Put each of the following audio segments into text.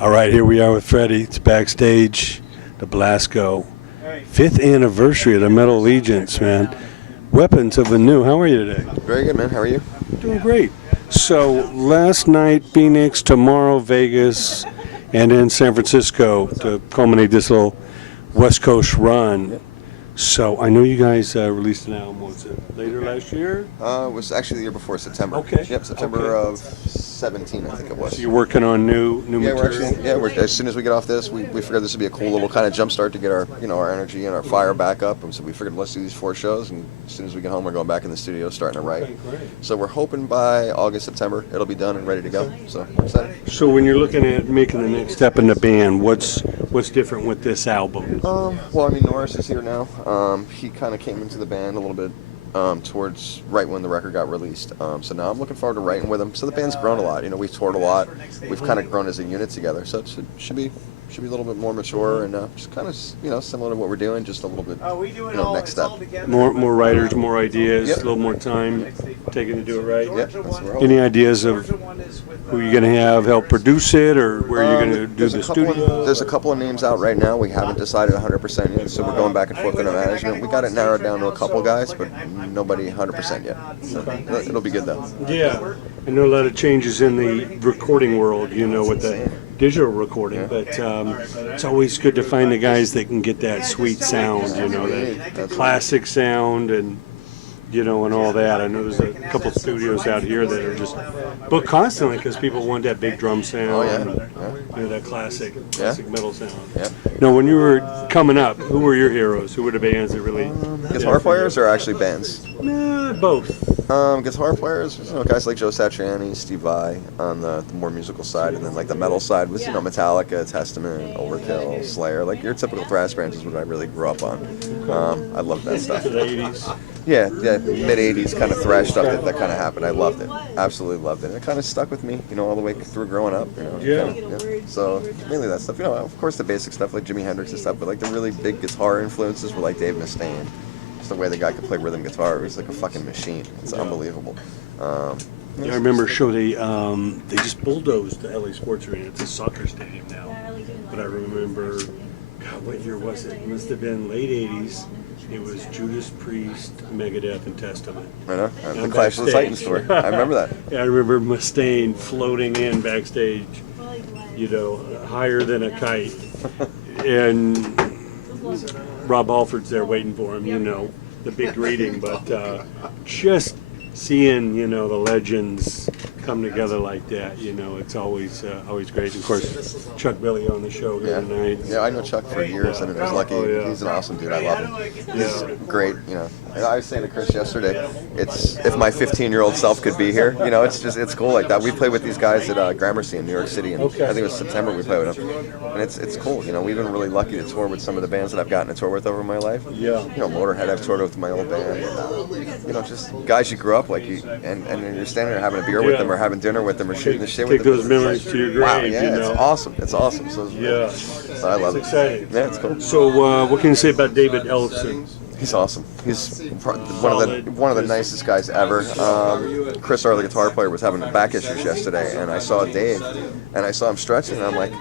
All right, here we are with Freddie. It's backstage, the Blasco. 5th anniversary of the Metal Allegiance, man. Weapons of the New. How are you today? Very good, man. How are you? Doing great. So, last night, Phoenix, tomorrow, Vegas, and then San Francisco to culminate this little West Coast run. Yep. So, I know you guys released an album, was it later last year? It was actually the year before, September. Okay. Yep, September Okay. of 17, I think it was. So you're working on new Yeah, material? we're as soon as we get off this, we figured this would be a cool little kind of jump start to get our our energy and our fire back up. And so we figured let's do these 4 shows, and as soon as we get home, we're going back in the studio, starting to write. Okay, great. So we're hoping by August, September, it'll be done and ready to go. So I'm excited. So when you're looking at making the next step in the band, what's different with this album? Well, I mean, Norris is here now. He kind of came into the band a little bit towards right when the record got released. So now I'm looking forward to writing with him. So the band's grown a lot. We've toured a lot. We've kind of grown as a unit together. So it should be a little bit more mature and just kind of similar to what we're doing, just a little bit next step. More writers, more ideas, Yep. a little more time taken to do it right. Yep, that's where Any ideas of who you're going to have help produce it, or where you're going to do the studio? There's a couple of names out right now. We haven't decided 100% yet, so we're going back and forth in our management. We got it narrowed down to a couple guys, but nobody 100% yet. So it'll be good though. Yeah, I know a lot of changes in the recording world, with the digital recording, but it's always good to find the guys that can get that sweet sound, that classic sound and and all that. I know there's a couple studios out here that are just booked constantly because people want that big drum sound, Oh, yeah. that classic metal sound. Yeah. Now, when you were coming up, who were your heroes? Who were the bands that really Guitar players or actually bands? Both. Guitar players, guys like Joe Satriani, Steve Vai on the more musical side, and then like the metal side was Metallica, Testament, Overkill, Slayer, like your typical thrash bands is what I really grew up on. I loved that stuff. To the 80s. Yeah, mid 80s kind of thrash stuff that kind of happened. I loved it, absolutely loved it. It kind of stuck with me, all the way through growing up. Yeah. So mainly that stuff. Of course the basic stuff like Jimi Hendrix and stuff, but like the really big guitar influences were like Dave Mustaine. The way the guy could play rhythm guitar, it was like a fucking machine. It's unbelievable. I remember a show they just bulldozed the LA Sports Arena. It's a soccer stadium now. But I remember, God, what year was it? It must have been late 80s. It was Judas Priest, Megadeth, and Testament. I know. The Clash of the Titans tour. I remember that. Yeah, I remember Mustaine floating in backstage, higher than a kite. And Rob Alford's there waiting for him, the big greeting, but just seeing, the legends come together like that, it's always great. Of course, Chuck Billy on the show here tonight. Yeah, I know Chuck for years. I mean, I was lucky. He's an awesome dude. I love him. He's great, And I was saying to Chris yesterday, it's if my 15-year-old self could be here, it's cool like that. We played with these guys at Gramercy in New York City, and I think it was September we played with them, and it's cool. We've been really lucky to tour with some of the bands that I've gotten to tour with over my life. Yeah. Motorhead, I've toured with my old band. Just guys you grew up like you, and you're standing there having a beer with them or having dinner with them or shooting the shit with them. Take those memories to your grave. Wow, yeah, it's awesome. It's awesome. So I love it. It's exciting. Yeah, it's cool. So what can you say about David Ellefson? He's awesome. He's one of the nicest guys ever. Chris, our guitar player, was having back issues yesterday, and I saw Dave, and I saw him stretching, and I'm like,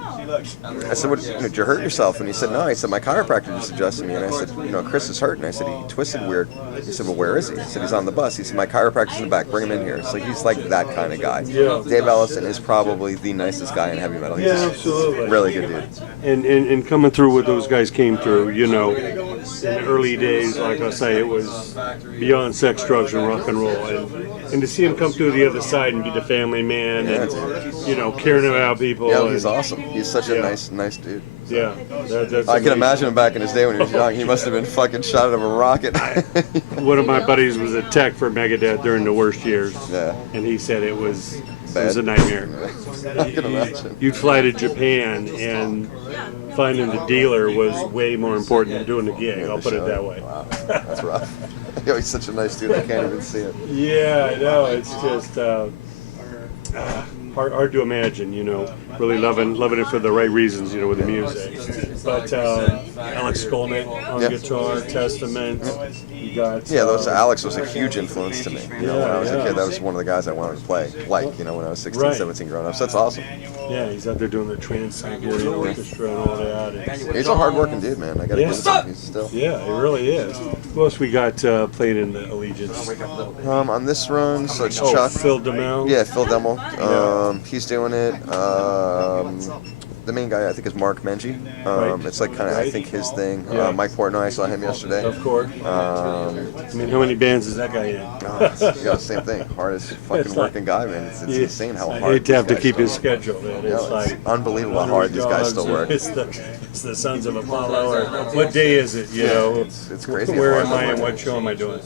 I said, did you hurt yourself? And he said, no. I said, my chiropractor just adjusted me, and I said, Chris is hurt, and I said, he twisted weird. He said, well, where is he? I said, he's on the bus. He said, my chiropractor's in the back. Bring him in here. So he's like that kind of guy. Yeah. Dave Ellison is probably the nicest guy in heavy metal. He's absolutely. Really good dude. And coming through what those guys came through, in the early days, like I say, it was beyond sex, drugs, and rock and roll. And to see him come through the other side and be the family man and, caring about people. Yeah, he's awesome. He's such a nice dude. Yeah. That's I can imagine him back in his day when he was young. He must have been fucking shot out of a rocket. One of my buddies was a tech for Megadeth during the worst years. Yeah. And he said it was a nightmare. I can imagine. You'd fly to Japan and finding the dealer was way more important than doing the gig. I'll put it that way. Wow, that's rough. He's such a nice dude. I can't even see it. Yeah, I know. It's just hard to imagine. really loving it for the right reasons, you know, with the music. But Alex Skolnick on guitar, Testament. You got Alex was a huge influence to me. You know, when I was a kid, that was one of the guys I wanted to play. Like, you know, when I was 16, 17 growing up. So that's awesome. Yeah, he's out there doing the Trans-Siberian Orchestra and all that. And he's a hard-working dude, man. I gotta give it to him. He's still. Yeah, it really is. Who else we got playing in the Allegiance? On this run, so it's Chuck. Phil DeMel. Yeah, Phil DeMel. He's doing it. The main guy, I think, is Mark Menji. It's like kind of, I think, his thing. Mike Portnoy, I saw him yesterday. Of course. I mean, how many bands is that guy in? Yeah, same thing. Hardest fucking working guy, man. It's insane how hard. I hate to have to keep his schedule, man. It's like unbelievable how hard these guys still work. It's the Sons of Apollo. Or what day is it? You know, it's crazy. Where am I and what show am I doing?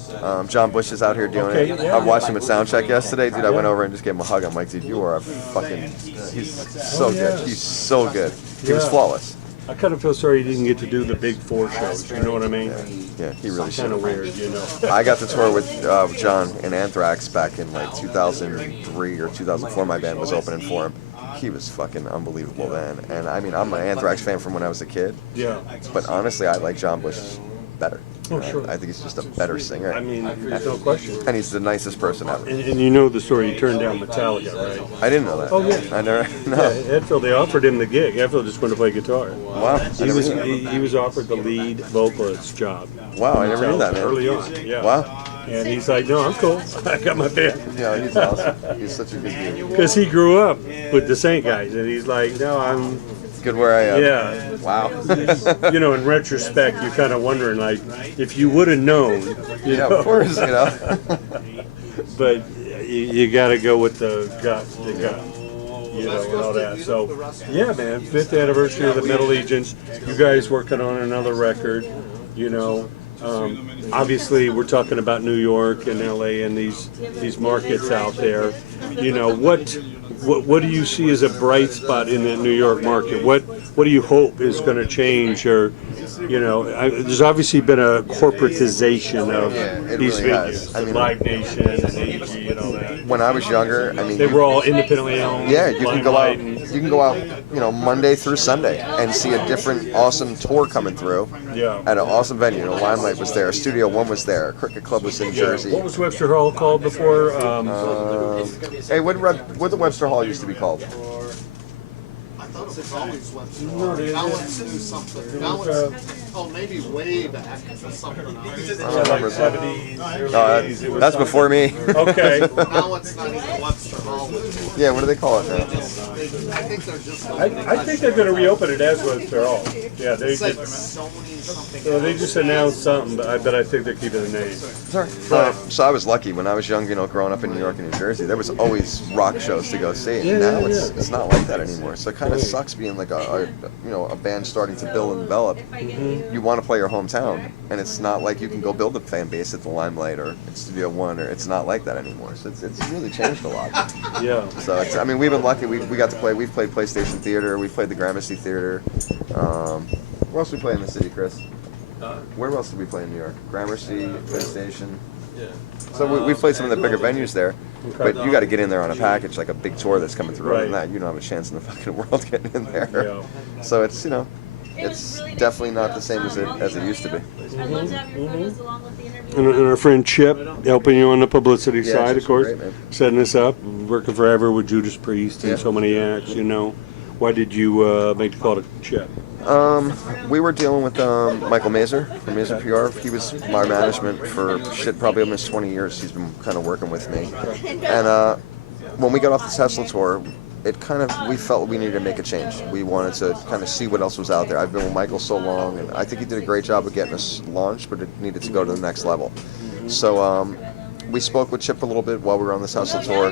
John Bush is out here doing it. I watched him at Soundcheck yesterday, dude. I went over and just gave him a hug. I'm like, dude, you are a fucking. He's so good. He's so good. He was flawless. I kind of feel sorry he didn't get to do the big 4 shows. You know what I mean? Yeah, he really should. Kind of weird, you know. I got to tour with John and Anthrax back in like 2003 or 2004. My band was opening for him. He was fucking unbelievable then. And I mean, I'm an Anthrax fan from when I was a kid. Yeah. But honestly, I like John Bush better. Oh, sure. I think he's just a better singer. I mean, there's no question. And he's the nicest person ever. And you know the story. He turned down Metallica, right? I didn't know that. Oh, yeah. I never. No. Yeah, Hetfield, they offered him the gig. Hetfield just wanted to play guitar. Wow. He was offered the lead vocalist job. Wow, I never knew that, man. Early on, yeah. Wow. And he's like, no, I'm cool. I got my band. Yeah, he's awesome. He's such a good dude. Because he grew up with the Saint guys, and he's like, no, I'm good where I am. Yeah. Wow. You know, in retrospect, you're kind of wondering, like, if you would have known. You know? Of course, you know. But you got to go with the gut, you know, and all that. So, yeah, man, 5th anniversary of the Metal Legions. You guys working on another record, you know. Obviously, we're talking about New York and LA and these markets out there. You know, what do you see as a bright spot in the New York market? What do you hope is going to change? Or, you know, there's obviously been a corporatization of these really venues, I mean, Live Nation and AEG and all that. When I was younger, I mean, they were all independently owned. Yeah, you can go out. You can go out, you know, Monday through Sunday and see a different awesome tour coming through. Yeah. At an awesome venue. You know, Limelight was there, Studio One was there, Cricket Club was in Jersey. What was Webster Hall called before? Hey, what the Webster Hall used to be called? I thought it was always Webster Hall. Now it's new something. Now it's, maybe way back for something else. I don't remember. Like 70s, early 80s. That's before me. Okay. Now it's not even Webster Hall. Yeah, what do they call it now? I think they're just. I think they're going to reopen it as Webster Hall. Yeah, they It's like just. Sony something. Well, they just announced something, but I think they're keeping the name. Sorry. So I was lucky when I was young, you know, growing up in New York and New Jersey. There was always rock shows to go see. Now it's not like that anymore. So it kind of sucks being like a band starting to build and develop. You want to play your hometown, and it's not like you can go build a fan base at the Limelight or at Studio One, or it's not like that anymore. So it's really changed a lot. Yeah. So I mean, we've been lucky. We got to play. We've played PlayStation Theater. We've played the Gramercy Theater. Where else do we play in the city, Chris? Where else did we play in New York? Gramercy, PlayStation. Yeah. So we've played some of the bigger venues there, but you got to get in there on a package, like a big tour that's coming through. Other than that, you don't have a chance in the fucking world getting in there. Yeah. So it's, you know, it's definitely not the same as it used to be. And our friend Chip helping you on the publicity side, of course, great, man. setting us up, working forever with Judas Priest and so many acts, you know. Why did you make the call to Chip? We were dealing with Michael Mazer from Mazer PR. He was my management for probably almost 20 years. He's been kind of working with me. And when we got off the Tesla tour, we felt we needed to make a change. We wanted to kind of see what else was out there. I've been with Michael so long, and I think he did a great job of getting us launched, but it needed to go to the next level. So we spoke with Chip a little bit while we were on the Tesla tour.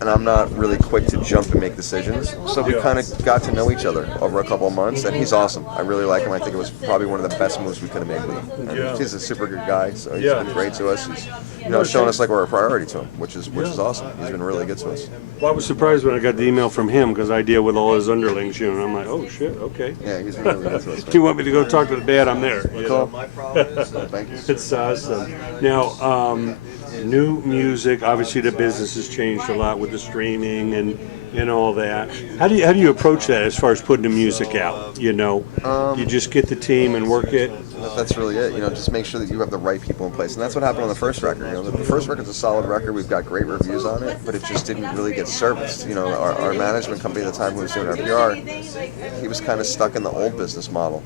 And I'm not really quick to jump and make decisions. So we kind of got to know each other over a couple of months, and he's awesome. I really like him. I think it was probably one of the best moves we could have made with him. And he's a super good guy, so he's been great to us. He's, you know, showing us like we're a priority to him, which is awesome. He's been really good to us. Well, I was surprised when I got the email from him because I deal with all his underlings, you know, and I'm like, oh shit, okay. Yeah, he's been really good to us. If you want me to go talk to the band, I'm there. You know? Thank you. It's awesome. Now, new music. Obviously, the business has changed a lot with the streaming and all that. How do you approach that as far as putting the music out? You know, you just get the team and work it. That's really it. You know, just make sure that you have the right people in place, and that's what happened on the first record. You know, the first record's a solid record. We've got great reviews on it, but it just didn't really get serviced. You know, our management company at the time who was doing our PR, he was kind of stuck in the old business model,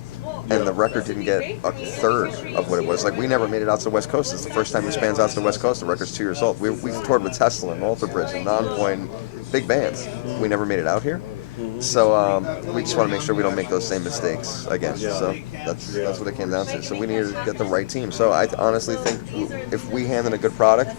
and the record didn't get a third of what it was. Like, we never made it out to the West Coast. It's the first time this band's out to the West Coast. The record's 2 years old. We toured with Tesla and Alter Bridge and Nonpoint, big bands. We never made it out here. So we just want to make sure we don't make those same mistakes again. So that's what it came down to. So we needed to get the right team. So I honestly think if we hand in a good product,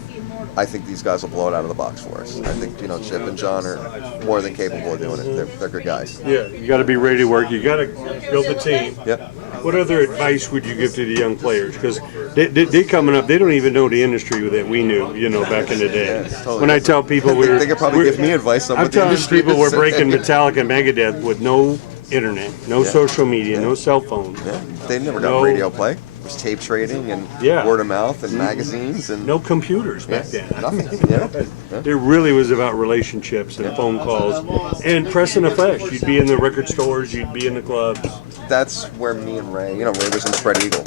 I think these guys will blow it out of the box for us. I think, you know, Chip and John are more than capable of doing it. They're good guys. Yeah, you got to be ready to work. You got to build the team. Yep. What other advice would you give to the young players? Because they coming up, they don't even know the industry that we knew, you know, back in the day. Yeah, totally. When I tell people they could probably give me advice on I'm what the telling industry people is. we're breaking Metallica and Megadeth with no internet, no social media, no cell phone. Yeah, they never got radio play. It was tape trading and word of mouth and magazines and no computers back then. Nothing. It really was about relationships and phone calls and pressing a flesh. You'd be in the record stores, you'd be in the clubs. That's where me and Ray, you know, Ray was in Spread Eagle.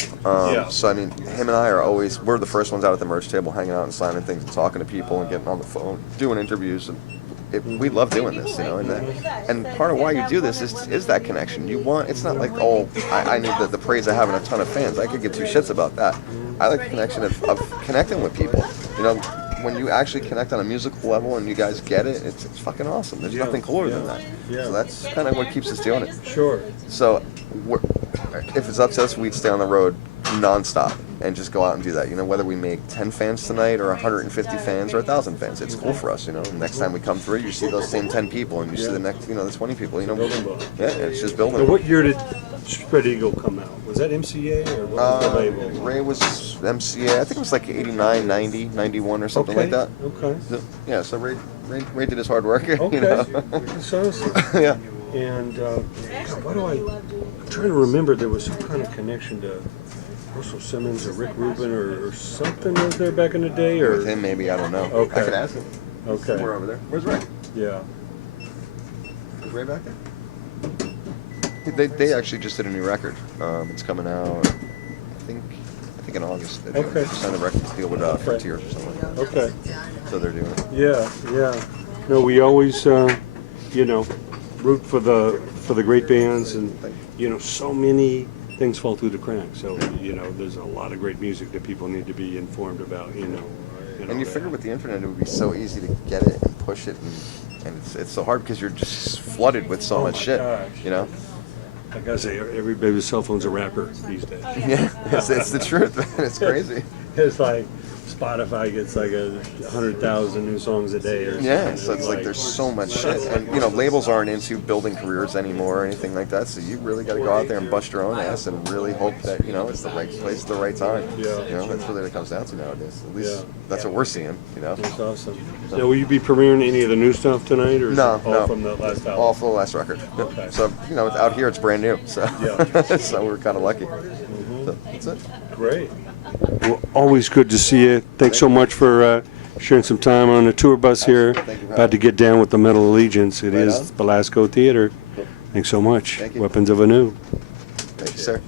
So, I mean, him and I are always, we're the first ones out at the merch table, hanging out and signing things and talking to people and getting on the phone, doing interviews. And we love doing this, you know, and part of why you do this is that connection. You want, it's not like, oh, I need the praise of having a ton of fans. I could give two shits about that. I like the connection of connecting with people. You know, when you actually connect on a musical level and you guys get it, it's fucking awesome. There's nothing cooler than that. So that's kind of what keeps us doing it. Sure. So if it's up to us, we'd stay on the road nonstop and just go out and do that. You know, whether we make 10 fans tonight or 150 fans or 1,000 fans, it's cool for us. You know, next time we come through, you see those same 10 people and you see the next, you know, the 20 people. You know, it's just building. And what year did Spread Eagle come out? Was that MCA or what was the label? Ray was MCA. I think it was like 89, 90, 91 or something like that. Okay. Yeah. So Ray did his hard work. Okay. You know? That's awesome. Yeah. And I'm trying to remember, there was some kind of connection to Russell Simmons or Rick Rubin or something was there back in the day, or With him, maybe, I don't know. Okay. I could ask him. Okay. Somewhere over there. Where's Ray? Yeah. Is Ray back there? They actually just did a new record. It's coming out, I think in August. They signed a record deal with Frontiers or something like that. Okay. So they're doing it. Yeah. No, we always, you know, root for the great bands, and you know, so many things fall through the cracks. So you know, there's a lot of great music that people need to be informed about. You know. And you figure with the internet, it would be so easy to get it and push it, and it's so hard because you're just flooded with so much shit. Gosh. You know. Like I say, everybody with cell phone's a rapper these days. Yeah, it's the truth, man. It's crazy. It's like Spotify gets like 100,000 new songs a day or something. Yeah, so it's like there's so much shit. And, you know, labels aren't into building careers anymore or anything like that, so you really got to go out there and bust your own ass and really hope that, you know, it's the right place at the right time. Yeah. You know, that's really what it comes down to nowadays. At least that's what we're seeing, you know. That's awesome. Now, will you be premiering any of the new stuff tonight, or is No, it all no. from the last album? All for the last record. Yep. Okay. So, you know, out here it's brand new, so Yeah. so we're kind of lucky. So that's it. Great. Well, always good to see you. Thanks so much for sharing some time on the tour bus here. Thank you for About to get down with the Metal Allegiance. It is on. Belasco Theater. Thanks so much. Thank you. Weapons of ANEW. Thank you, sir.